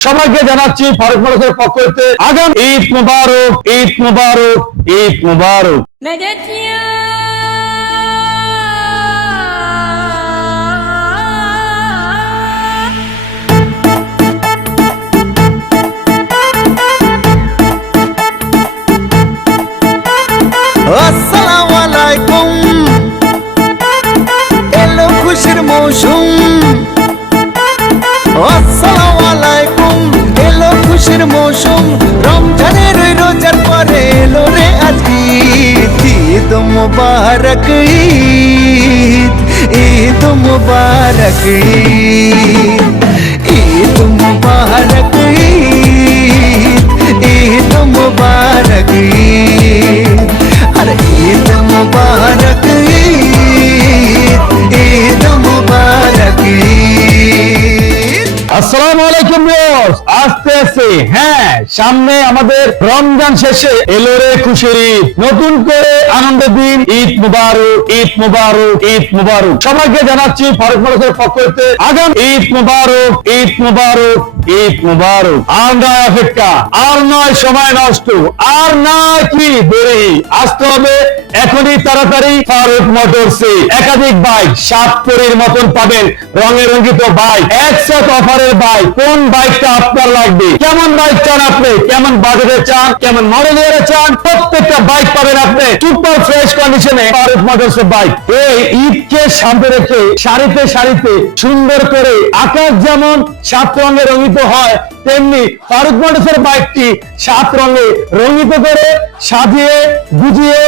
সবাইকে জানাচ্ছি ফারুক মানুষের পক্ষ হইতে আগাম ঈদ মুবারক ঈদ মুবারক ঈদ মুবারক। আসসালামু আলাইকুম। এলো খুশির মৌসুম। আসসালাম খুশির মৌসুম, রমজানের ওই রোজার পরে এলো রে আজ ঈদ ঈদ মুবারক, ঈদ ঈদ মুবারক, ঈদ। আসসালামু আলাইকুম হ্যাঁ সামনে আমাদের রমজান শেষে এলো রে নতুন করে আনন্দের দিন, ঈদ মুবারক ঈদ মুবারক ঈদ মুবারক। সবাইকে জানাচ্ছি ফারুক মানুষের পক্ষ হতে আগাম ঈদ মুবারক ঈদ মুবারক। ঈদ মুবারক। আর নয় অপেক্ষা, আর নয় সময় নষ্ট, আর কি দেরি। আসতে হবে এখনই তাড়াতাড়ি ফারুক মোটরসে। একাধিক বাইক সাত মতন পাবেন, রঙে বাইক। একসাথ অফারের বাইক, কোন বাইকটা আপনার লাগবে? কেমন বাইক চান আপনি? কেমন বাজেটে চান? কেমন মডেলের চান? প্রত্যেকটা বাইক পাবেন আপনি। সুপার ফ্রেশ কন্ডিশনে ফারুক বাইক। এই ঈদকে সামনে রেখে সারিতে সারিতে সুন্দর করে আকাশ যেমন সাত রঙে রঙিত হয়। তেমনি ফারুক মোটরসের বাইকটি সাত রঙে রঙিত করে সাজিয়ে, গুজিয়ে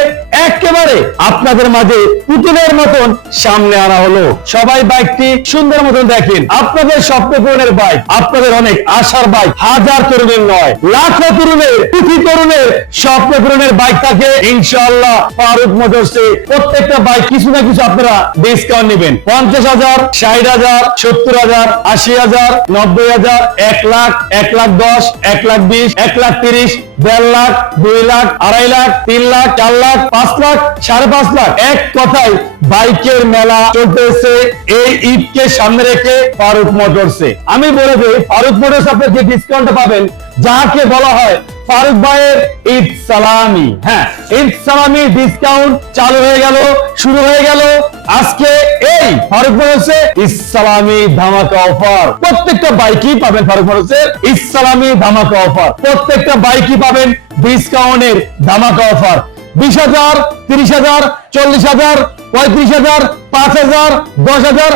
একেবারে আপনাদের মাঝে পুতুলের মতন সামনে আনা হলো। সবাই বাইকটি সুন্দর মতন দেখেন। আপনাদের স্বপ্ন পূরণের বাইক, আপনাদের অনেক আশার বাইক, হাজার তরুণের নয়, লাখো তরুণের, কোটি তরুণের স্বপ্ন পূরণের বাইক থাকে। ইনশাআল্লাহ ফারুক মোটরসে প্রত্যেকটা বাইক কিছু না কিছু আপনারা ডিসকাউন্ট নেবেন। পঞ্চাশ হাজার, ষাট হাজার, সত্তর হাজার, আশি হাজার, নব্বই হাজার, এক লাখ এক লাখ দশ, এক লাখ বিশ, এক লাখ তিরিশ, দেড় লাখ, দুই লাখ, আড়াই লাখ, তিন লাখ, চার লাখ, পাঁচ লাখ, সাড়ে পাঁচ লাখ। এক কথায় বাইকের মেলা চলতেছে, এই ঈদকে সামনে রেখে ফারুক মোটরসে। আমি বলে দিই, ফারুক মোটরস আপনি যে ডিসকাউন্ট পাবেন, যাকে বলা হয় ফারুক ভাইয়ের ঈদ সালামি। হ্যাঁ ঈদ সালামি ডিসকাউন্ট চালু হয়ে গেল, শুরু হয়ে গেল। আজকে এই ফারুক মোটরসে ঈদ সালামি ধামাকা অফার। প্রত্যেকটা বাইকই পাবেন ফারুক মোটরসের ঈদ সালামি ধামাকা অফার। প্রত্যেকটা বাইকই পাবেন ডিসকাউন্টের ধামাকা অফার। বিশ হাজার, তিরিশ হাজার, চল্লিশ হাজার, পঁয়ত্রিশ হাজার, পাঁচ হাজার, দশ হাজার।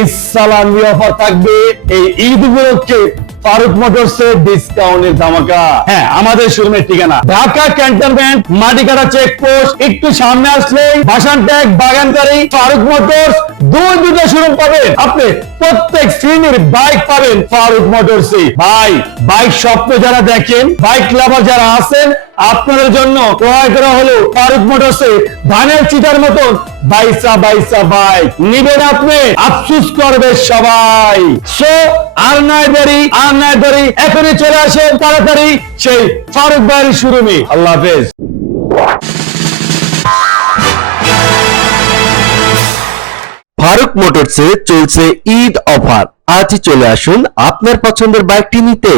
ইসালামি অফার থাকবে এই ঈদ উপলক্ষে। ফারুক মোটরসের ডিসকাউন্টের ধামাকা। হ্যাঁ আমাদের শোরুমের ঠিকানা। ঢাকা ক্যান্টনমেন্ট মাটিকাটা চেকপোস্ট একটু সামনে আসলেই বাসান ট্যাগ বাগানকারী, ফারুক মোটরস, দুই দুটো শোরুম পাবেন। আপনি প্রত্যেক শ্রেণির বাইক পাবেন ফারুক মোটরসে ভাই বাইক স্বপ্ন যারা দেখেন বাইক লাভার যারা আছেন, আপনাদের জন্য ক্রয় করা হলো ফারুক মোটরসে ধানের চিটার মতন বাইসা বাইসা বাইক নিবেন আপনি, আফসুস করবে সবাই। সো আর নয় দেরি, আর নয় দেরি, এখনই চলে আসেন তাড়াতাড়ি। সেই ফারুক ভাইয়ের শুরুমি আল্লাহ হাফেজ। ফারুক মোটরসে চলছে ঈদ অফার। আজই চলে আসুন আপনার পছন্দের বাইকটি নিতে।